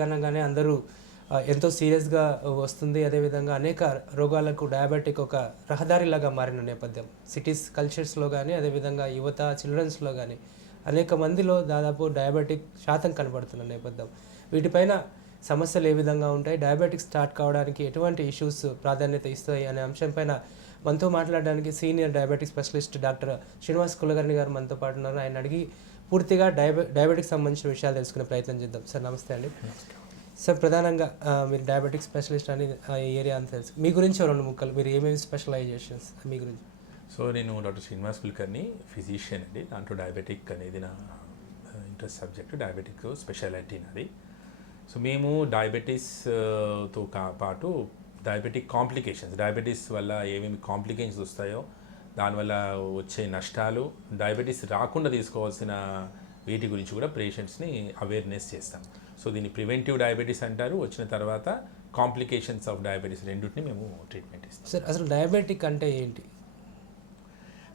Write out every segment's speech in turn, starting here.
Diabetic అనగానే అందరూ ఎంతో సీరియస్గా వస్తుంది. అదేవిధంగా అనేక రోగాలకు డయాబెటిక్ ఒక రహదారిలాగా మారిన నేపథ్యం సిటీస్ కల్చర్స్లో కానీ, అదేవిధంగా యువత చిల్డ్రన్స్లో కానీ అనేక మందిలో దాదాపు డయాబెటిక్ శాతం కనబడుతున్న నేపథ్యం. వీటిపైన సమస్యలు ఏ విధంగా ఉంటాయి, డయాబెటిక్ స్టార్ట్ కావడానికి ఎటువంటి ఇష్యూస్ ప్రాధాన్యత ఇస్తాయి అనే అంశంపైన మనతో మాట్లాడడానికి senior diabetic specialist doctor Srinivas Kulkarni గారు మనతో పాటు ఉన్నారు. ఆయన అడిగి పూర్తిగా డయాబెటిక్ సంబంధించిన విషయాలు తెలుసుకునే ప్రయత్నం చేద్దాం. సార్ నమస్తే అండి. సార్ ప్రధానంగా మీరు డయాబెటిక్ స్పెషలిస్ట్ అని ఏరియా అని తెలుసు. మీ గురించి రెండు ముక్కలు, మీరు ఏమేమి స్పెషలైజేషన్స్ మీ గురించి? సో నేను డాక్టర్ శ్రీనివాస్ కులకర్ణి, ఫిజిషియన్ అండి. దాంట్లో డయాబెటిక్ అనేది నా ఇంట్రెస్ట్ సబ్జెక్టు, డయాబెటిక్ స్పెషాలిటీ నాది. సో మేము డయాబెటీస్తో పాటు డయాబెటిక్ కాంప్లికేషన్స్, డయాబెటీస్ వల్ల ఏమేమి కాంప్లికేషన్స్ వస్తాయో, దానివల్ల వచ్చే నష్టాలు, డయాబెటీస్ రాకుండా తీసుకోవాల్సిన వీటి గురించి కూడా పేషెంట్స్ని అవేర్నెస్ చేస్తాం. సో దీన్ని ప్రివెంటివ్ డయాబెటీస్ అంటారు. వచ్చిన తర్వాత కాంప్లికేషన్స్ ఆఫ్ డయాబెటీస్ రెండింటిని మేము ట్రీట్మెంట్ ఇస్తాం. సార్ అసలు డయాబెటిక్ అంటే ఏంటి?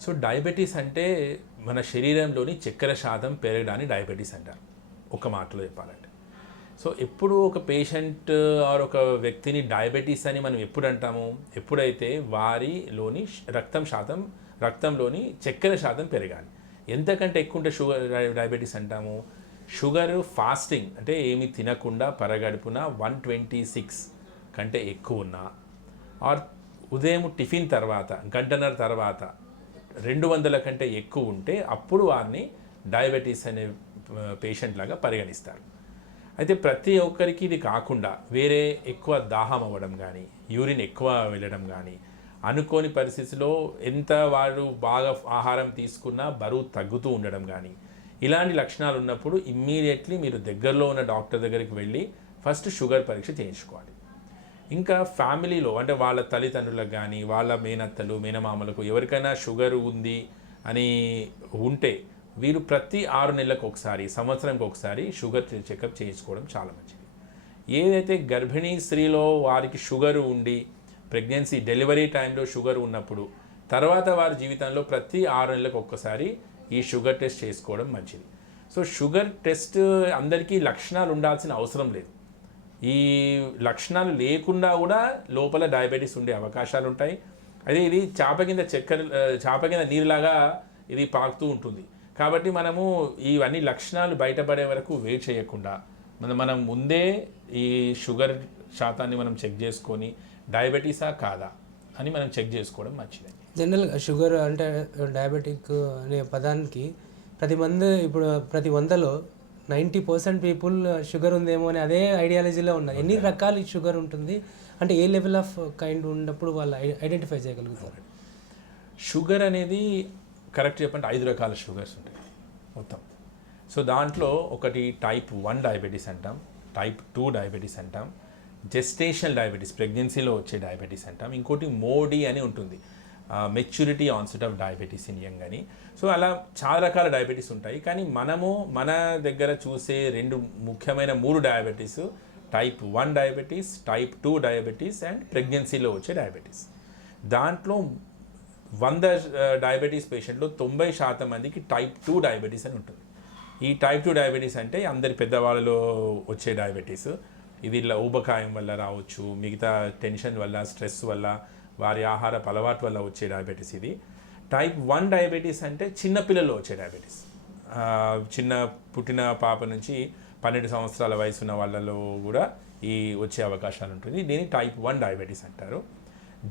సో డయాబెటీస్ అంటే మన శరీరంలోని చక్కెర శాతం పెరగడాన్ని డయాబెటీస్ అంటారు, ఒక మాటలో చెప్పాలంటే. సో ఎప్పుడు ఒక పేషెంట్ ఆర్ ఒక వ్యక్తిని డయాబెటీస్ అని మనం ఎప్పుడు అంటాము? ఎప్పుడైతే వారిలోని రక్తంలోని చక్కెర శాతం పెరగాలి. ఎంతకంటే ఎక్కువ ఉంటే డయాబెటీస్ అంటాము. షుగర్ ఫాస్టింగ్ అంటే ఏమి తినకుండా పరగడుపున 126 కంటే ఎక్కువ ఉన్నా, ఆర్ ఉదయం టిఫిన్ తర్వాత గంటన్నర తర్వాత 200 కంటే ఎక్కువ ఉంటే అప్పుడు వారిని డయాబెటీస్ అనే పేషెంట్ లాగా పరిగణిస్తారు. అయితే ప్రతి ఒక్కరికి ఇది కాకుండా వేరే ఎక్కువ దాహం అవ్వడం కానీ, యూరిన్ ఎక్కువ వెళ్ళడం కానీ, అనుకోని పరిస్థితిలో ఎంత వారు బాగా ఆహారం తీసుకున్నా బరువు తగ్గుతూ ఉండడం కానీ, ఇలాంటి లక్షణాలు ఉన్నప్పుడు ఇమ్మీడియట్లీ మీరు దగ్గరలో ఉన్న డాక్టర్ దగ్గరికి వెళ్ళి ఫస్ట్ షుగర్ పరీక్ష చేయించుకోవాలి. ఇంకా ఫ్యామిలీలో అంటే వాళ్ళ తల్లిదండ్రులకు కానీ, వాళ్ళ మేనత్తలు మేనమామలకు ఎవరికైనా షుగర్ ఉంది అని ఉంటే వీరు ప్రతి 6 నెలలకు ఒకసారి, సంవత్సరంకి ఒకసారి షుగర్ చెకప్ చేయించుకోవడం చాలా మంచిది. ఏదైతే గర్భిణీ స్త్రీలో వారికి షుగర్ ఉండి ప్రెగ్నెన్సీ డెలివరీ టైంలో షుగర్ ఉన్నప్పుడు తర్వాత వారి జీవితంలో ప్రతి 6 నెలలకు ఒక్కసారి ఈ షుగర్ టెస్ట్ చేసుకోవడం మంచిది. సో షుగర్ టెస్ట్ అందరికీ లక్షణాలు ఉండాల్సిన అవసరం లేదు. ఈ లక్షణాలు లేకుండా కూడా లోపల డయాబెటీస్ ఉండే అవకాశాలు ఉంటాయి. అదే ఇది చాప కింద నీరులాగా ఇది పాకుతూ ఉంటుంది. కాబట్టి మనము ఇవన్నీ లక్షణాలు బయటపడే వరకు వెయిట్ చేయకుండా మనం ముందే ఈ షుగర్ శాతాన్ని మనం చెక్ చేసుకొని డయాబెటీసా కాదా అని మనం చెక్ చేసుకోవడం మంచిదండి. జనరల్గా షుగర్ అంటే డయాబెటిక్ అనే పదానికి ప్రతి 100లో 90% పీపుల్ షుగర్ ఉందేమో అని అదే ఐడియాలజీలో ఉన్నారు. ఎన్ని రకాల షుగర్ ఉంటుంది అంటే ఏ లెవెల్ ఆఫ్ కైండ్ ఉన్నప్పుడు వాళ్ళు ఐడెంటిఫై చేయగలుగుతారు? షుగర్ అనేది కరెక్ట్ చెప్పంటే 5 రకాల షుగర్స్ ఉంటాయి మొత్తం. సో దాంట్లో ఒకటి టైప్ 1 డయాబెటీస్ అంటాం, టైప్ 2 డయాబెటీస్ అంటాం, జెస్టేషనల్ డయాబెటీస్ ప్రెగ్నెన్సీలో వచ్చే డయాబెటీస్ అంటాం, ఇంకోటి మోడీ అని ఉంటుంది, maturity onset of diabetes in young అని. సో అలా చాలా రకాల డయాబెటీస్ ఉంటాయి. కానీ మన దగ్గర చూసే ముఖ్యమైన 3 diabetes, type 1 diabetes, type 2 diabetes and ప్రెగ్నెన్సీలో వచ్చే డయాబెటీస్. దాంట్లో 100 డయాబెటీస్ పేషెంట్లో 90% మందికి టైప్ 2 డయాబెటీస్ అని ఉంటుంది. ఈ టైప్ 2 డయాబెటీస్ అంటే అందరి పెద్దవాళ్ళలో వచ్చే డయాబెటీస్. ఇది ఊబకాయం వల్ల రావచ్చు, మిగతా టెన్షన్ వల్ల, స్ట్రెస్ వల్ల, వారి ఆహారపు అలవాటు వల్ల వచ్చే డయాబెటీస్ ఇది. టైప్ 1 డయాబెటీస్ అంటే చిన్నపిల్లల్లో వచ్చే డయాబెటీస్. పుట్టిన పాప నుంచి 12 సంవత్సరాల వయసు ఉన్న వాళ్ళలో కూడా ఈ వచ్చే అవకాశాలు ఉంటుంది. దీన్ని టైప్ 1 డయాబెటీస్ అంటారు.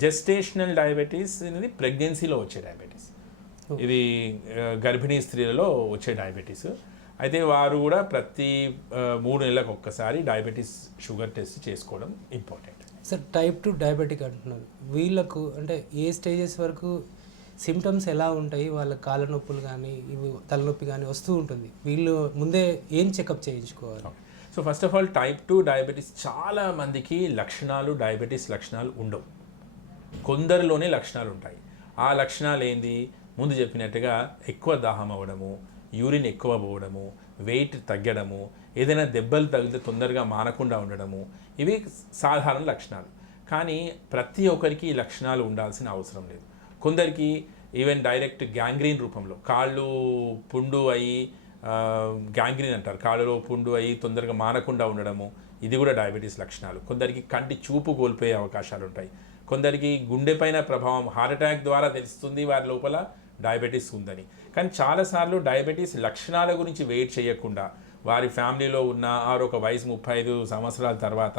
జెస్టేషనల్ డయాబెటీస్ అనేది ప్రెగ్నెన్సీలో వచ్చే డయాబెటీస్. ఇది గర్భిణీ స్త్రీలలో వచ్చే డయాబెటీస్. అయితే వారు కూడా ప్రతి 3 నెలలకు ఒక్కసారి డయాబెటీస్ షుగర్ టెస్ట్ చేసుకోవడం ఇంపార్టెంట్. సార్ టైప్ 2 డయాబెటిక్ అంటున్నారు, వీళ్ళకు అంటే ఏ స్టేజెస్ వరకు సిమ్టమ్స్ ఎలా ఉంటాయి? వాళ్ళ కాళ్ళ నొప్పులు కానీ ఇవి తలనొప్పి కానీ వస్తూ ఉంటుంది, వీళ్ళు ముందే ఏం చెకప్ చేయించుకోవాలి? So first of all type 2 diabetes చాలా మందికి డయాబెటీస్ లక్షణాలు ఉండవు, కొందరిలోనే లక్షణాలు ఉంటాయి. ఆ లక్షణాలు ఏంది? ముందు చెప్పినట్టుగా ఎక్కువ దాహం అవ్వడము, యూరిన్ ఎక్కువ పోవడము, వెయిట్ తగ్గడము, ఏదైనా దెబ్బలు తగిలితే తొందరగా మానకుండా ఉండడము, ఇవి సాధారణ లక్షణాలు. కానీ ప్రతి ఒక్కరికి ఈ లక్షణాలు ఉండాల్సిన అవసరం లేదు. కొందరికి ఈవెన్ డైరెక్ట్ గ్యాంగ్రీన్ రూపంలో కాళ్ళు పుండు అయ్యి, గ్యాంగ్రీన్ అంటారు, కాళ్ళలో పుండు అయ్యి తొందరగా మానకుండా ఉండడము, ఇది కూడా డయాబెటీస్ లక్షణాలు. కొందరికి కంటి చూపు కోల్పోయే అవకాశాలు ఉంటాయి. కొందరికి గుండె పైన ప్రభావం హార్ట్ అటాక్ ద్వారా తెలుస్తుంది వారి లోపల డయాబెటీస్ ఉందని. కానీ చాలాసార్లు డయాబెటీస్ లక్షణాల గురించి వెయిట్ చేయకుండా వారి ఫ్యామిలీలో ఉన్న ఒక వయసు 35 సంవత్సరాల తర్వాత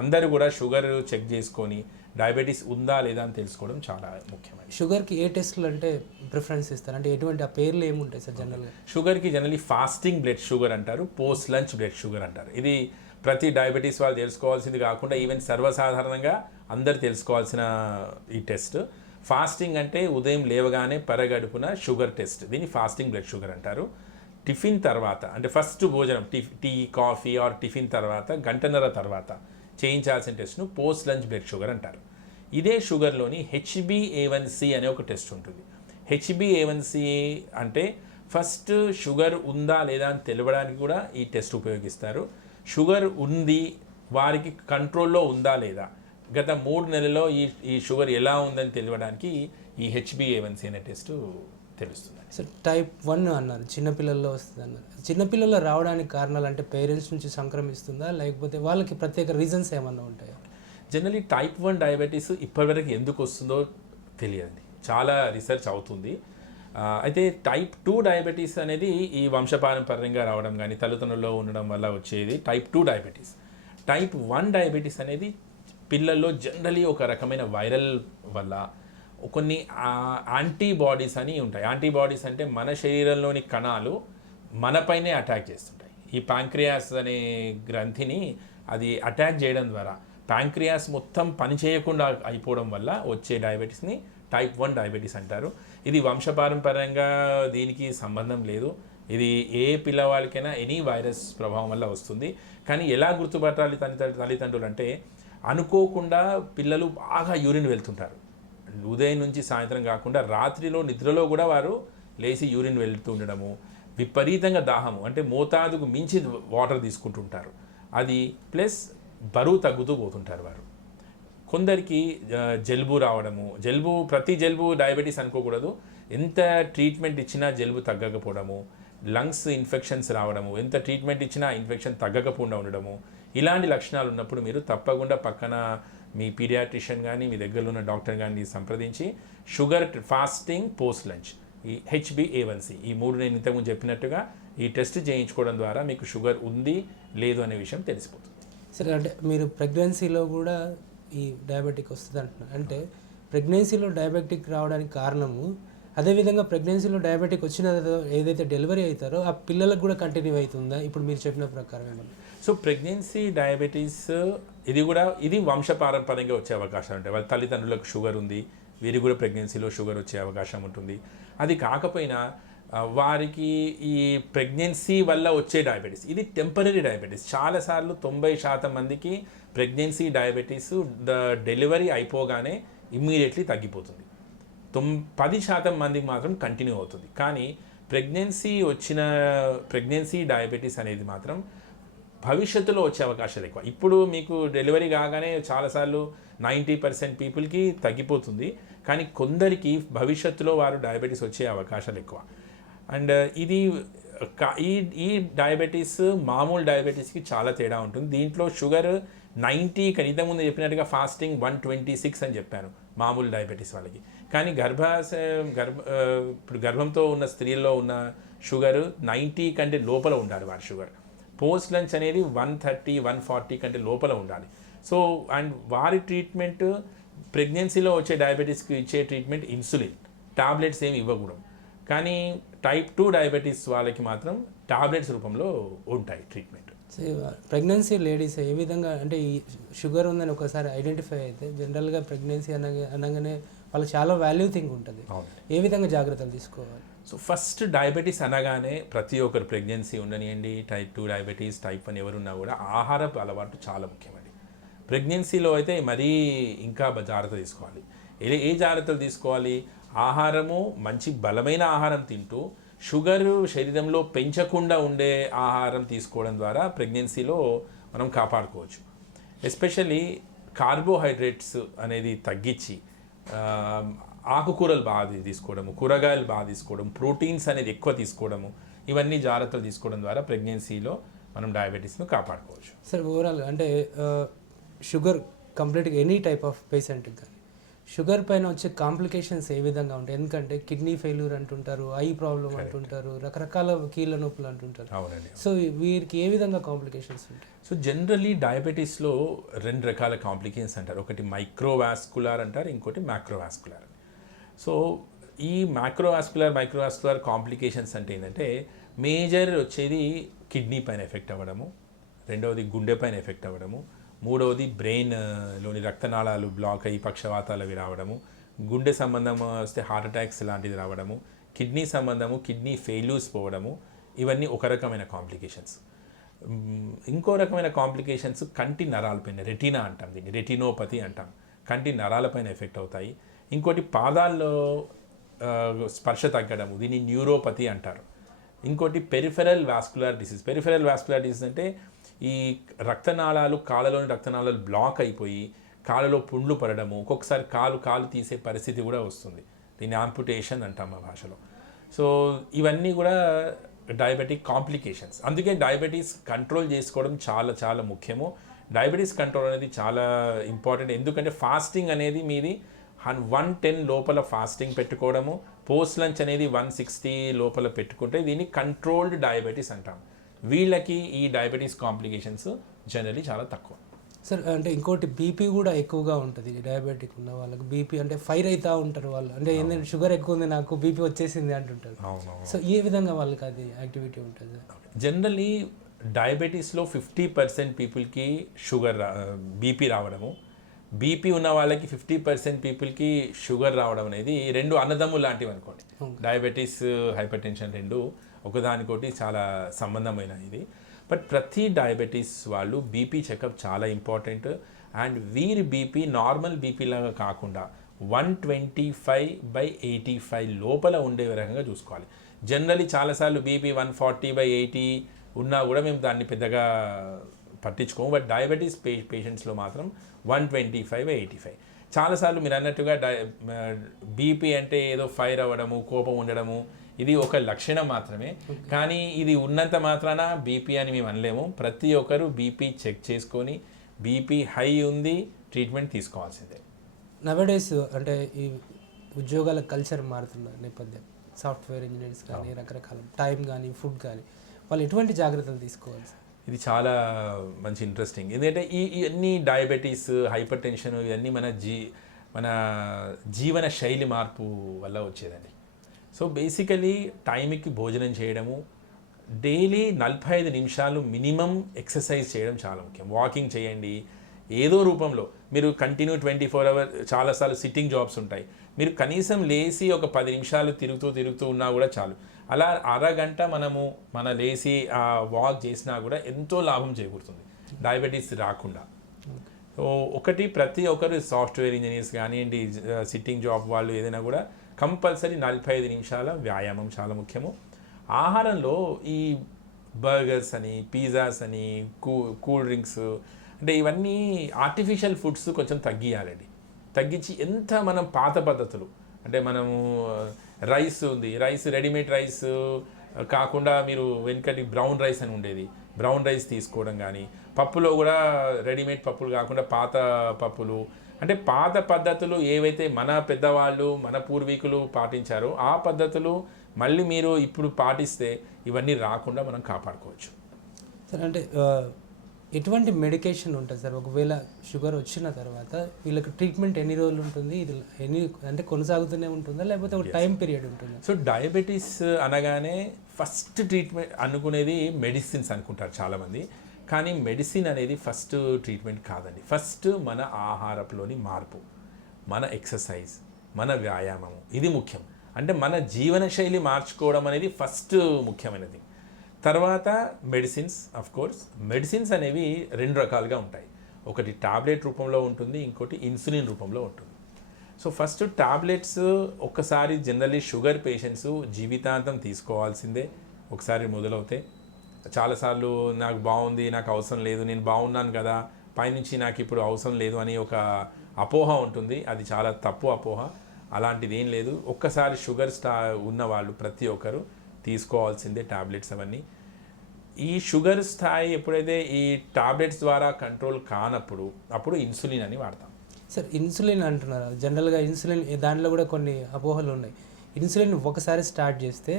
అందరూ కూడా షుగర్ చెక్ చేసుకొని డయాబెటీస్ ఉందా లేదా అని తెలుసుకోవడం చాలా ముఖ్యమైనది. షుగర్కి ఏ టెస్ట్లు అంటే ప్రిఫరెన్స్ ఇస్తారు, అంటే ఎటువంటి ఆ పేర్లు ఏముంటాయి సార్ జనరల్గా? షుగర్కి జనరలీ ఫాస్టింగ్ బ్లడ్ షుగర్ అంటారు, పోస్ట్ లంచ్ బ్లడ్ షుగర్ అంటారు. ఇది ప్రతి డయాబెటీస్ వాళ్ళు తెలుసుకోవాల్సింది కాకుండా ఈవెన్ సర్వసాధారణంగా అందరు తెలుసుకోవాల్సిన ఈ టెస్ట్. ఫాస్టింగ్ అంటే ఉదయం లేవగానే పరగడుపున షుగర్ టెస్ట్, దీన్ని ఫాస్టింగ్ బ్లడ్ షుగర్ అంటారు. టిఫిన్ తర్వాత అంటే ఫస్ట్ భోజనం టీ కాఫీ ఆర్ టిఫిన్ తర్వాత గంటన్నర తర్వాత చేయించాల్సిన టెస్ట్ను పోస్ట్ లంచ్ బ్లడ్ షుగర్ అంటారు. ఇదే షుగర్లోని HbA1c అనే ఒక టెస్ట్ ఉంటుంది. HbA1c అంటే ఫస్ట్ షుగర్ ఉందా లేదా అని తెలవడానికి కూడా ఈ టెస్ట్ ఉపయోగిస్తారు. షుగర్ ఉంది, వారికి కంట్రోల్లో ఉందా లేదా, గత 3 నెలల్లో ఈ షుగర్ ఎలా ఉందని తెలియడానికి ఈ HbA1c అనే టెస్ట్ తెలుస్తుంది. సార్ టైప్ 1 అన్నారు, చిన్నపిల్లల్లో వస్తుంది అన్నారు. చిన్నపిల్లల్లో రావడానికి కారణాలు అంటే పేరెంట్స్ నుంచి సంక్రమిస్తుందా, లేకపోతే వాళ్ళకి ప్రత్యేక రీజన్స్ ఏమన్నా ఉంటాయా? జనరలీ టైప్ 1 డయాబెటీస్ ఇప్పటివరకు ఎందుకు వస్తుందో తెలియదు, చాలా రీసెర్చ్ అవుతుంది. అయితే టైప్ 2 డయాబెటీస్ అనేది ఈ వంశపారంపర్యంగా రావడం కానీ తల్లిదండ్రుల్లో ఉండడం వల్ల వచ్చేది టైప్ 2 డయాబెటీస్. టైప్ 1 డయాబెటీస్ అనేది పిల్లల్లో జనరలీ ఒక రకమైన వైరల్ వల్ల కొన్ని యాంటీబాడీస్ అని ఉంటాయి. యాంటీబాడీస్ అంటే మన శరీరంలోని కణాలు మనపైనే అటాక్ చేస్తుంటాయి. ఈ ప్యాంక్రియాస్ అనే గ్రంథిని అది అటాక్ చేయడం ద్వారా ప్యాంక్రియాస్ మొత్తం పనిచేయకుండా అయిపోవడం వల్ల వచ్చే డయాబెటీస్ని టైప్ 1 డయాబెటీస్ అంటారు. ఇది వంశపారంపర్యంగా దీనికి సంబంధం లేదు. ఇది ఏ పిల్లవాళ్ళకైనా ఎనీ వైరస్ ప్రభావం వల్ల వస్తుంది. కానీ ఎలా గుర్తుపట్టాలి తల్లిదండ్రులు అంటే, అనుకోకుండా పిల్లలు బాగా యూరిన్ వెళ్తుంటారు. ఉదయం నుంచి సాయంత్రం కాకుండా రాత్రిలో నిద్రలో కూడా వారు లేచి యూరిన్ వెళ్తూ ఉండడము, విపరీతంగా దాహము అంటే మోతాదుకు మించి వాటర్ తీసుకుంటుంటారు, అది ప్లస్ బరువు తగ్గుతూ పోతుంటారు వారు. కొందరికి జలుబు రావడము, ప్రతి జలుబు డయాబెటీస్ అనుకోకూడదు, ఎంత ట్రీట్మెంట్ ఇచ్చినా జలుబు తగ్గకపోవడము, లంగ్స్ ఇన్ఫెక్షన్స్ రావడము, ఎంత ట్రీట్మెంట్ ఇచ్చినా ఇన్ఫెక్షన్ తగ్గకపోకుండా ఉండడము, ఇలాంటి లక్షణాలు ఉన్నప్పుడు మీరు తప్పకుండా పక్కన మీ పీడియాట్రిషియన్ కానీ మీ దగ్గరలో ఉన్న డాక్టర్ కానీ సంప్రదించి షుగర్ ఫాస్టింగ్ పోస్ట్ లంచ్ ఈ HbA1c ఈ 3 నేను ఇంతకుముందు చెప్పినట్టుగా ఈ టెస్ట్ చేయించుకోవడం ద్వారా మీకు షుగర్ ఉంది లేదు అనే విషయం తెలిసిపోతుంది. సరే, అంటే మీరు ప్రెగ్నెన్సీలో కూడా ఈ డయాబెటిక్ వస్తుంది అంటున్నారు. అంటే ప్రెగ్నెన్సీలో డయాబెటిక్ రావడానికి కారణము, అదేవిధంగా ప్రెగ్నెన్సీలో డయాబెటిక్ వచ్చిన ఏదైతే డెలివరీ అవుతారో ఆ పిల్లలకు కూడా కంటిన్యూ అవుతుందా ఇప్పుడు మీరు చెప్పిన ప్రకారం ఏమన్నా? సో ప్రెగ్నెన్సీ డయాబెటీస్ ఇది వంశపారంపర్యంగా వచ్చే అవకాశం ఉంటాయి. వాళ్ళ తల్లిదండ్రులకు షుగర్ ఉంది, వీరికి కూడా ప్రెగ్నెన్సీలో షుగర్ వచ్చే అవకాశం ఉంటుంది. అది కాకపోయినా వారికి ఈ ప్రెగ్నెన్సీ వల్ల వచ్చే డయాబెటీస్ ఇది టెంపరీ డయాబెటీస్. చాలాసార్లు 90% మందికి ప్రెగ్నెన్సీ డయాబెటీస్ డెలివరీ అయిపోగానే ఇమ్మీడియట్లీ తగ్గిపోతుంది. 10% మందికి మాత్రం కంటిన్యూ అవుతుంది. కానీ ప్రెగ్నెన్సీ డయాబెటీస్ అనేది మాత్రం భవిష్యత్తులో వచ్చే అవకాశాలు ఎక్కువ. ఇప్పుడు మీకు డెలివరీ కాగానే చాలాసార్లు 90% పీపుల్కి తగ్గిపోతుంది, కానీ కొందరికి భవిష్యత్తులో వారు డయాబెటీస్ వచ్చే అవకాశాలు ఎక్కువ. అండ్ ఈ డయాబెటీస్ మామూలు డయాబెటీస్కి చాలా తేడా ఉంటుంది. దీంట్లో షుగర్ 90 ఇంతకుముందు చెప్పినట్టుగా ఫాస్టింగ్ 126 అని చెప్పాను మామూలు డయాబెటీస్ వాళ్ళకి. కానీ ఇప్పుడు గర్భంతో ఉన్న స్త్రీల్లో ఉన్న షుగర్ 90 కంటే లోపల ఉండాలి వారి షుగర్. పోస్ట్ లంచ్ అనేది 130, 140 కంటే లోపల ఉండాలి. సో అండ్ వారి ట్రీట్మెంట్ ప్రెగ్నెన్సీలో వచ్చే డయాబెటీస్కి ఇచ్చే ట్రీట్మెంట్ ఇన్సులిన్, టాబ్లెట్స్ ఏమి ఇవ్వకూడదు. కానీ టైప్ 2 డయాబెటీస్ వాళ్ళకి మాత్రం టాబ్లెట్స్ రూపంలో ఉంటాయి ట్రీట్మెంట్. ప్రెగ్నెన్సీ లేడీస్ ఏ విధంగా అంటే ఈ షుగర్ ఉందని ఒకసారి ఐడెంటిఫై అయితే జనరల్గా ప్రెగ్నెన్సీ అనగానే వాళ్ళకి చాలా వాల్యూ థింగ్ ఉంటుంది, ఏ విధంగా జాగ్రత్తలు తీసుకోవాలి? సో ఫస్ట్ డయాబెటీస్ అనగానే ప్రతి ఒక్కరు ప్రెగ్నెన్సీ ఉండనియండి, టైప్ 2 డయాబెటీస్, టైప్ 1 ఎవరున్నా కూడా ఆహారపు అలవాటు చాలా ముఖ్యమండి. ప్రెగ్నెన్సీలో అయితే మరీ ఇంకా జాగ్రత్త తీసుకోవాలి. ఏ జాగ్రత్తలు తీసుకోవాలి? ఆహారము మంచి బలమైన ఆహారం తింటూ షుగర్ శరీరంలో పెంచకుండా ఉండే ఆహారం తీసుకోవడం ద్వారా ప్రెగ్నెన్సీలో మనం కాపాడుకోవచ్చు. ఎస్పెషల్లీ కార్బోహైడ్రేట్స్ అనేది తగ్గించి ఆకుకూరలు బాగా తీసుకోవడము, కూరగాయలు బాగా తీసుకోవడం, ప్రోటీన్స్ అనేది ఎక్కువ తీసుకోవడము, ఇవన్నీ జాగ్రత్తలు తీసుకోవడం ద్వారా ప్రెగ్నెన్సీలో మనం డయాబెటీస్ను కాపాడుకోవచ్చు. సార్ ఓవరాల్ అంటే షుగర్ కంప్లీట్గా ఎనీ టైప్ ఆఫ్ పేషెంట్కి కానీ షుగర్ పైన వచ్చే కాంప్లికేషన్స్ ఏ విధంగా ఉంటాయి? ఎందుకంటే కిడ్నీ ఫెయిల్యూర్ అంటుంటారు, ఐ ప్రాబ్లం అంటుంటారు, రకరకాల కీళ్ళ నొప్పులు అంటుంటారు. అవునండి. సో వీరికి ఏ విధంగా కాంప్లికేషన్స్ ఉంటాయి? సో జనరల్లీ డయాబెటీస్లో 2 రకాల కాంప్లికేషన్స్ అంటారు. ఒకటి మైక్రోవాస్కులార్ అంటారు, ఇంకోటి మ్యాక్రోవాస్కులార్. సో ఈ మైక్రోవాస్కులార్ కాంప్లికేషన్స్ అంటే ఏంటంటే మేజర్ వచ్చేది కిడ్నీ పైన ఎఫెక్ట్ అవ్వడము, రెండవది గుండె పైన ఎఫెక్ట్ అవ్వడము, మూడవది బ్రెయిన్లోని రక్తనాళాలు బ్లాక్ అయ్యి పక్షవాతాలు అవి రావడము, గుండె సంబంధం వస్తే హార్ట్ అటాక్స్ లాంటిది రావడము, కిడ్నీ సంబంధము కిడ్నీ ఫెయిల్యూర్స్ పోవడము, ఇవన్నీ ఒక రకమైన కాంప్లికేషన్స్. ఇంకో రకమైన కాంప్లికేషన్స్ కంటి నరాలపైన, రెటీనా అంటాం దీన్ని, రెటినోపతి అంటాం, కంటి నరాలపైన ఎఫెక్ట్ అవుతాయి. ఇంకోటి పాదాల్లో స్పర్శ తగ్గడము, దీన్ని న్యూరోపతి అంటారు. ఇంకోటి పెరిఫెరల్ వాస్కులర్ డిసీజ్ అంటే ఈ రక్తనాళాలు, కాళ్ళలోని రక్తనాళాలు బ్లాక్ అయిపోయి కాళ్ళలో పుండ్లు పడడము, ఒక్కొక్కసారి కాలు తీసే పరిస్థితి కూడా వస్తుంది. దీన్ని ఆంపుటేషన్ అంటాం మా భాషలో. సో ఇవన్నీ కూడా డయాబెటిక్ కాంప్లికేషన్స్. అందుకే డయాబెటీస్ కంట్రోల్ చేసుకోవడం చాలా చాలా ముఖ్యము. డయాబెటీస్ కంట్రోల్ అనేది చాలా ఇంపార్టెంట్. ఎందుకంటే ఫాస్టింగ్ అనేది మీది 110 లోపల ఫాస్టింగ్ పెట్టుకోవడము, పోస్ట్ లంచ్ అనేది 160 లోపల పెట్టుకుంటే దీన్ని కంట్రోల్డ్ డయాబెటీస్ అంటాం. వీళ్ళకి ఈ డయాబెటీస్ కాంప్లికేషన్స్ జనరలీ చాలా తక్కువ. సార్ అంటే ఇంకోటి బీపీ కూడా ఎక్కువగా ఉంటుంది డయాబెటిక్ ఉన్న వాళ్ళకి. బీపీ అంటే ఫైర్ అవుతూ ఉంటారు వాళ్ళు, అంటే ఏంటంటే షుగర్ ఎక్కువ ఉంది నాకు బీపీ వచ్చేసింది అంటుంటారు. సో ఏ విధంగా వాళ్ళకి అది యాక్టివిటీ ఉంటుంది? జనరలీ డయాబెటీస్లో 50% పీపుల్కి బీపీ రావడము, బీపీ ఉన్న వాళ్ళకి 50% పీపుల్కి షుగర్ రావడం అనేది 2 అన్నదమ్ములు లాంటివి అనుకోండి. డయాబెటీస్, హైపర్ టెన్షన్ 2 ఒకదానికోటి చాలా సంబంధమైన ఇది. బట్ ప్రతి డయాబెటీస్ వాళ్ళు బీపీ చెకప్ చాలా ఇంపార్టెంట్. అండ్ వీరి బీపీ నార్మల్ బీపీ లాగా కాకుండా 125/85 లోపల ఉండే రకంగా చూసుకోవాలి. జనరలీ చాలాసార్లు బీపీ 140/80 ఉన్నా కూడా మేము దాన్ని పెద్దగా పట్టించుకోము. బట్ డయాబెటీస్ పేషెంట్స్లో మాత్రం 125/85. చాలాసార్లు మీరు అన్నట్టుగా బీపీ అంటే ఏదో ఫైర్ అవ్వడము, కోపం ఉండడము, ఇది ఒక లక్షణం మాత్రమే. కానీ ఇది ఉన్నంత మాత్రాన బీపీ అని మేము అనలేము. ప్రతి ఒక్కరు బీపీ చెక్ చేసుకొని బీపీ హై ఉంది ట్రీట్మెంట్ తీసుకోవాల్సిందే. నవడేస్ అంటే ఈ ఉద్యోగాల కల్చర్ మారుతున్న నేపథ్యం, సాఫ్ట్వేర్ ఇంజనీర్స్ కానీ రకరకాల టైం కానీ ఫుడ్ కానీ వాళ్ళు ఎటువంటి జాగ్రత్తలు తీసుకోవాలి? ఇది చాలా మంచి ఇంట్రెస్టింగ్. ఎందుకంటే ఇవన్నీ డయాబెటీస్, హైపర్ టెన్షన్ ఇవన్నీ మన జీవన శైలి మార్పు వల్ల వచ్చేదండి. సో బేసికలీ టైంకి భోజనం చేయడము, డైలీ 45 నిమిషాలు మినిమం ఎక్సర్సైజ్ చేయడం చాలా ముఖ్యం. వాకింగ్ చేయండి ఏదో రూపంలో. మీరు కంటిన్యూ 24 అవర్స్ చాలాసార్లు సిట్టింగ్ జాబ్స్ ఉంటాయి. మీరు కనీసం లేచి ఒక 10 నిమిషాలు తిరుగుతూ ఉన్నా కూడా చాలు. అలా అరగంట మన లేచి ఆ వాక్ చేసినా కూడా ఎంతో లాభం చేకూరుతుంది డయాబెటీస్ రాకుండా. సో ఒకటి, ప్రతి ఒక్కరు సాఫ్ట్వేర్ ఇంజనీర్స్ కానివ్వండి, సిట్టింగ్ జాబ్ వాళ్ళు ఏదైనా కూడా కంపల్సరీ 45 నిమిషాల వ్యాయామం చాలా ముఖ్యము. ఆహారంలో ఈ బర్గర్స్ అని, పిజ్జాస్ అని, కూల్ డ్రింక్స్ అంటే ఇవన్నీ ఆర్టిఫిషియల్ ఫుడ్స్ కొంచెం తగ్గియాలండి. తగ్గించి ఎంత మనం పాత పద్ధతులు అంటే మనము రైస్ ఉంది, రెడీమేడ్ రైస్ కాకుండా మీరు వెనకటి బ్రౌన్ రైస్ అని ఉండేది, బ్రౌన్ రైస్ తీసుకోవడం కానీ, పప్పులో కూడా రెడీమేడ్ పప్పులు కాకుండా పాత పప్పులు, అంటే పాత పద్ధతులు ఏవైతే మన పెద్దవాళ్ళు మన పూర్వీకులు పాటించారో ఆ పద్ధతులు మళ్ళీ మీరు ఇప్పుడు పాటిస్తే ఇవన్నీ రాకుండా మనం కాపాడుకోవచ్చు. సార్ అంటే ఎటువంటి మెడికేషన్ ఉంటుంది సార్? ఒకవేళ షుగర్ వచ్చిన తర్వాత వీళ్ళకి ట్రీట్మెంట్ ఎన్ని రోజులు ఉంటుంది? ఇది అంటే కొనసాగుతూనే ఉంటుందా లేకపోతే ఒక టైం పీరియడ్ ఉంటుందా? సో డయాబెటీస్ అనగానే ఫస్ట్ ట్రీట్మెంట్ అనుకునేది మెడిసిన్స్ అనుకుంటారు చాలామంది. కానీ మెడిసిన్ అనేది ఫస్ట్ ట్రీట్మెంట్ కాదండి. ఫస్ట్ మన ఆహారంలోని మార్పు, మన ఎక్సర్సైజ్, మన వ్యాయామం, ఇది ముఖ్యం. అంటే మన జీవనశైలి మార్చుకోవడం అనేది ఫస్ట్ ముఖ్యమైనది. తర్వాత మెడిసిన్స్. ఆఫ్ కోర్స్ మెడిసిన్స్ అనేవి 2 రకాలుగా ఉంటాయి. ఒకటి టాబ్లెట్ రూపంలో ఉంటుంది, ఇంకోటి ఇన్సులిన్ రూపంలో ఉంటుంది. సో ఫస్ట్ టాబ్లెట్స్ ఒక్కసారి జనరల్లీ షుగర్ పేషెంట్స్ జీవితాంతం తీసుకోవాల్సిందే. ఒకసారి మొదలవుతే చాలాసార్లు నాకు బాగుంది, నాకు అవసరం లేదు, నేను బాగున్నాను కదా, పైనుంచి నాకు ఇప్పుడు అవసరం లేదు అని ఒక అపోహ ఉంటుంది. అది చాలా తప్పు అపోహ. అలాంటిది ఏం లేదు. ఒక్కసారి షుగర్ ఉన్న వాళ్ళు ప్రతి ఒక్కరు తీసుకోవాల్సిందే టాబ్లెట్స్ అవన్నీ. ఈ షుగర్ స్థాయి ఎప్పుడైతే ఈ టాబ్లెట్స్ ద్వారా కంట్రోల్ కానప్పుడు అప్పుడు ఇన్సులిన్ అని వాడతాం. సార్ ఇన్సులిన్ అంటున్నారు, జనరల్గా ఇన్సులిన్ దాంట్లో కూడా కొన్ని అపోహలు ఉన్నాయి. ఇన్సులిన్ ఒకసారి స్టార్ట్ చేస్తే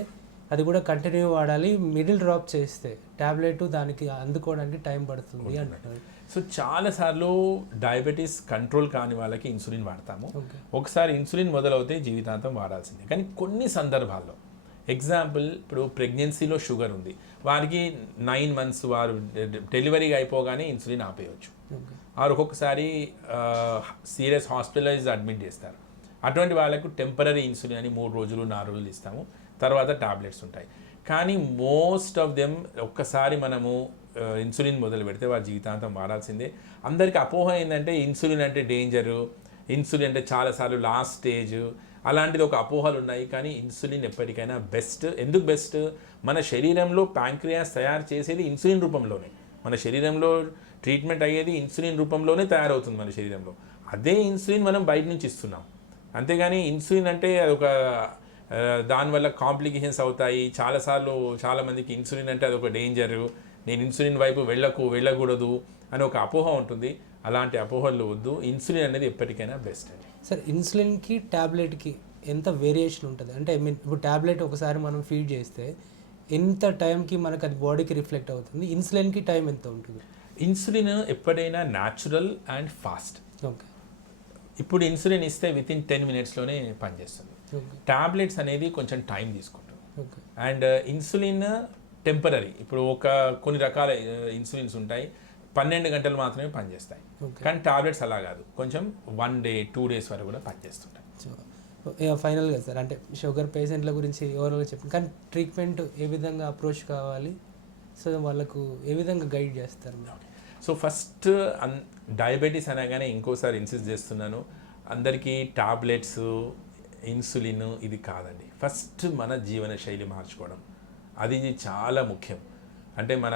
అది కూడా కంటిన్యూ వాడాలి, మిడిల్ డ్రాప్ చేస్తే ట్యాబ్లెట్ దానికి అందుకోవడానికి టైం పడుతుంది అంటున్నారు. సో చాలాసార్లు డయాబెటీస్ కంట్రోల్ కాని వాళ్ళకి ఇన్సులిన్ వాడతాము. ఒకసారి ఇన్సులిన్ మొదలవుతే జీవితాంతం వాడాల్సిందే. కానీ కొన్ని సందర్భాల్లో ఎగ్జాంపుల్ ఇప్పుడు ప్రెగ్నెన్సీలో షుగర్ ఉంది, వారికి 9 months వారు డెలివరీ అయిపోగానే ఇన్సులిన్ ఆపేయచ్చు. వారు ఒక్కొక్కసారి సీరియస్ హాస్పిటలైజ్ అడ్మిట్ చేస్తారు. అటువంటి వాళ్ళకు టెంపరీ ఇన్సులిన్ అని 3 రోజులు 4 రోజులు ఇస్తాము, తర్వాత టాబ్లెట్స్ ఉంటాయి. కానీ మోస్ట్ ఆఫ్ దెమ్ ఒక్కసారి మనము ఇన్సులిన్ మొదలు పెడితే వారి జీవితాంతం వాడాల్సిందే. అందరికీ అపోహ ఏంటంటే ఇన్సులిన్ అంటే డేంజరు, ఇన్సులిన్ అంటే చాలాసార్లు లాస్ట్ స్టేజ్, అలాంటిది ఒక అపోహలు ఉన్నాయి. కానీ ఇన్సులిన్ ఎప్పటికైనా బెస్ట్. ఎందుకు బెస్ట్? మన శరీరంలో ప్యాంక్రియాస్ తయారు చేసేది ఇన్సులిన్ రూపంలోనే. మన శరీరంలో ట్రీట్మెంట్ అయ్యేది ఇన్సులిన్ రూపంలోనే తయారవుతుంది మన శరీరంలో. అదే ఇన్సులిన్ మనం బయట నుంచి ఇస్తున్నాం. అంతేగాని ఇన్సులిన్ అంటే అదొక దానివల్ల కాంప్లికేషన్స్ అవుతాయి. చాలాసార్లు చాలామందికి ఇన్సులిన్ అంటే అదొక డేంజరు, నేను ఇన్సులిన్ వైపు వెళ్ళకూడదు అని ఒక అపోహ ఉంటుంది. అలాంటి అపోహలు వద్దు. ఇన్సులిన్ అనేది ఎప్పటికైనా బెస్ట్ అండి. సార్ ఇన్సులిన్కి ట్యాబ్లెట్కి ఎంత వేరియేషన్ ఉంటుంది? అంటే ఐ మీన్ ఇప్పుడు ట్యాబ్లెట్ ఒకసారి మనం ఫీడ్ చేస్తే ఎంత టైంకి మనకు అది బాడీకి రిఫ్లెక్ట్ అవుతుంది, ఇన్సులిన్కి టైం ఎంత ఉంటుంది? ఇన్సులిన్ ఎప్పుడైనా న్యాచురల్ అండ్ ఫాస్ట్. ఓకే. ఇప్పుడు ఇన్సులిన్ ఇస్తే విత్ ఇన్ 10 minutesలోనే పనిచేస్తుంది. టాబ్లెట్స్ అనేది కొంచెం టైం తీసుకుంటుంది. And insulin temporary. ఇప్పుడు కొన్ని రకాల ఇన్సులిన్స్ ఉంటాయి, 12 గంటలు మాత్రమే పనిచేస్తాయి. కానీ టాబ్లెట్స్ అలా కాదు, కొంచెం 1 day 2 days వరకు కూడా పనిచేస్తుంటాయి. ఫైనల్గా సార్, అంటే షుగర్ పేషెంట్ల గురించి ఎవరో చెప్పండి, కానీ ట్రీట్మెంట్ ఏ విధంగా అప్రోచ్ కావాలి, సో వాళ్ళకు ఏ విధంగా గైడ్ చేస్తారు? సో ఫస్ట్ డయాబెటీస్ అనగానే ఇంకోసారి ఇన్సిస్ట్ చేస్తున్నాను, అందరికీ టాబ్లెట్స్ ఇన్సులిన్ ఇది కాదండి. ఫస్ట్ మన జీవన శైలి మార్చుకోవడం, అది చాలా ముఖ్యం. అంటే మన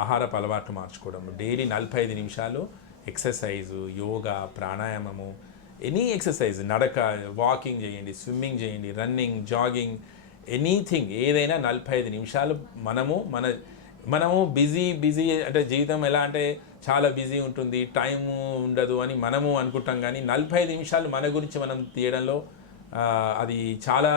ఆహారపు అలవాట్లు మార్చుకోవడం, డైలీ 45 నిమిషాలు ఎక్సర్సైజు, యోగా, ప్రాణాయామము, ఎనీ ఎక్సర్సైజ్, నడక, వాకింగ్ చేయండి, స్విమ్మింగ్ చేయండి, రన్నింగ్, జాగింగ్, ఎనీథింగ్, ఏదైనా 45 నిమిషాలు మనము బిజీ అంటే జీవితం ఎలా అంటే చాలా బిజీ ఉంటుంది, టైము ఉండదు అని మనము అనుకుంటాం. కానీ 45 నిమిషాలు మన గురించి మనం తీయడంలో అది చాలా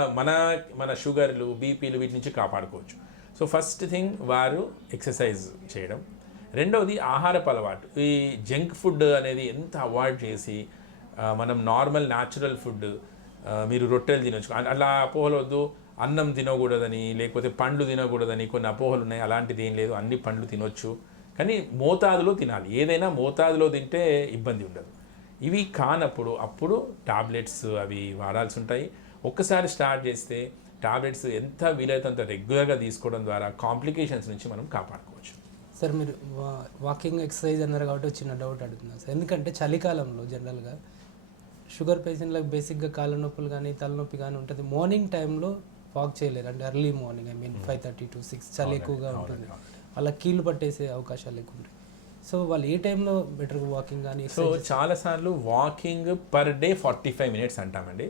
మన షుగర్లు, బీపీలు వీటి నుంచి కాపాడుకోవచ్చు. సో ఫస్ట్ థింగ్ వారు ఎక్సర్సైజ్ చేయడం. రెండవది ఆహారపు అలవాటు. ఈ జంక్ ఫుడ్ అనేది ఎంత అవాయిడ్ చేసి మనం నార్మల్ న్యాచురల్ ఫుడ్, మీరు రొట్టెలు తినొచ్చు, అలా అపోహలు వద్దు. అన్నం తినకూడదని, లేకపోతే పండ్లు తినకూడదని కొన్ని అపోహలు ఉన్నాయి. అలాంటిది ఏం లేదు, అన్ని పండ్లు తినొచ్చు, కానీ మోతాదులో తినాలి. ఏదైనా మోతాదులో తింటే ఇబ్బంది ఉండదు. ఇవి కానప్పుడు అప్పుడు టాబ్లెట్స్ అవి వాడాల్సి ఉంటాయి. ఒక్కసారి స్టార్ట్ చేస్తే టాబ్లెట్స్ ఎంత వీలైతే అంత రెగ్యులర్గా తీసుకోవడం ద్వారా కాంప్లికేషన్స్ నుంచి మనం కాపాడుకోవచ్చు. సార్ మీరు వాకింగ్ ఎక్సర్సైజ్ అన్నారు కాబట్టి చిన్న డౌట్ అడుగుతున్నాను సార్. ఎందుకంటే చలికాలంలో జనరల్గా షుగర్ పేషెంట్లకు బేసిక్గా కాళ్ళ నొప్పులు కానీ తలనొప్పి కానీ ఉంటుంది. మార్నింగ్ టైంలో వాక్ చేయలేరు, అంటే early morning, I mean 5:30 to 6 చలి ఎక్కువగా ఉంటుంది, వాళ్ళ కీళ్ళు పట్టేసే అవకాశాలు ఎక్కువ ఉంటాయి. సో వాళ్ళు ఏ టైంలో బెటర్గా వాకింగ్ కానీ? సో చాలాసార్లు వాకింగ్ పర్ డే 45 minutes అంటామండి.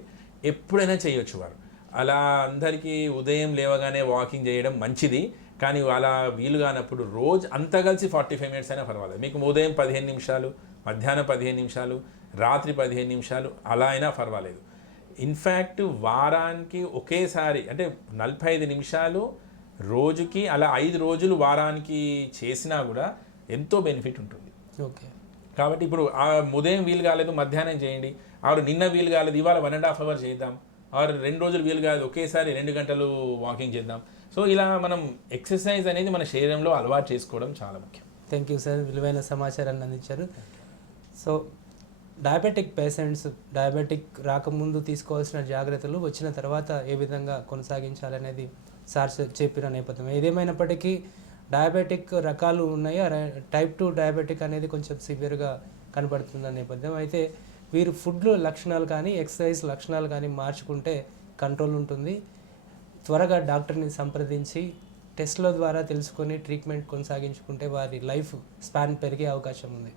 ఎప్పుడైనా చేయొచ్చు వారు. అలా అందరికీ ఉదయం లేవగానే వాకింగ్ చేయడం మంచిది, కానీ అలా వీలు కానప్పుడు రోజు అంతా కలిసి 45 minutes అయినా పర్వాలేదు. మీకు ఉదయం 15 నిమిషాలు, మధ్యాహ్నం 15 నిమిషాలు, రాత్రి 15 నిమిషాలు అలా అయినా పర్వాలేదు. ఇన్ఫ్యాక్ట్ వారానికి ఒకేసారి అంటే 45 నిమిషాలు రోజుకి అలా 5 రోజులు వారానికి చేసినా కూడా ఎంతో బెనిఫిట్ ఉంటుంది. ఓకే. కాబట్టి ఇప్పుడు ఉదయం వీలు కాలేదు మధ్యాహ్నం చేయండి, ఆరు నిన్న వీలు కాలేదు ఇవాళ 1.5 hour చేద్దాం, ఆరు 2 రోజులు వీలు కాలేదు ఒకేసారి 2 గంటలు వాకింగ్ చేద్దాం. సో ఇలా మనం ఎక్సర్సైజ్ అనేది మన శరీరంలో అలవాటు చేసుకోవడం చాలా ముఖ్యం. థ్యాంక్ యూ సార్, విలువైన సమాచారాన్ని అందించారు. సో డయాబెటిక్ పేషెంట్స్ డయాబెటిక్ రాకముందు తీసుకోవాల్సిన జాగ్రత్తలు, వచ్చిన తర్వాత ఏ విధంగా కొనసాగించాలనేది సార్ చెప్పిన నేపథ్యం. ఏదేమైనప్పటికీ డయాబెటిక్ రకాలు ఉన్నాయి, టైప్ 2 డయాబెటిక్ అనేది కొంచెం సివియర్గా కనబడుతున్న నేపథ్యం. అయితే వీరు ఫుడ్లో లక్షణాలు కానీ ఎక్సర్సైజ్ లక్షణాలు కానీ మార్చుకుంటే కంట్రోల్ ఉంటుంది. త్వరగా డాక్టర్ని సంప్రదించి టెస్ట్ల ద్వారా తెలుసుకొని ట్రీట్మెంట్ కొనసాగించుకుంటే వారి లైఫ్ స్పాన్ పెరిగే అవకాశం ఉంది.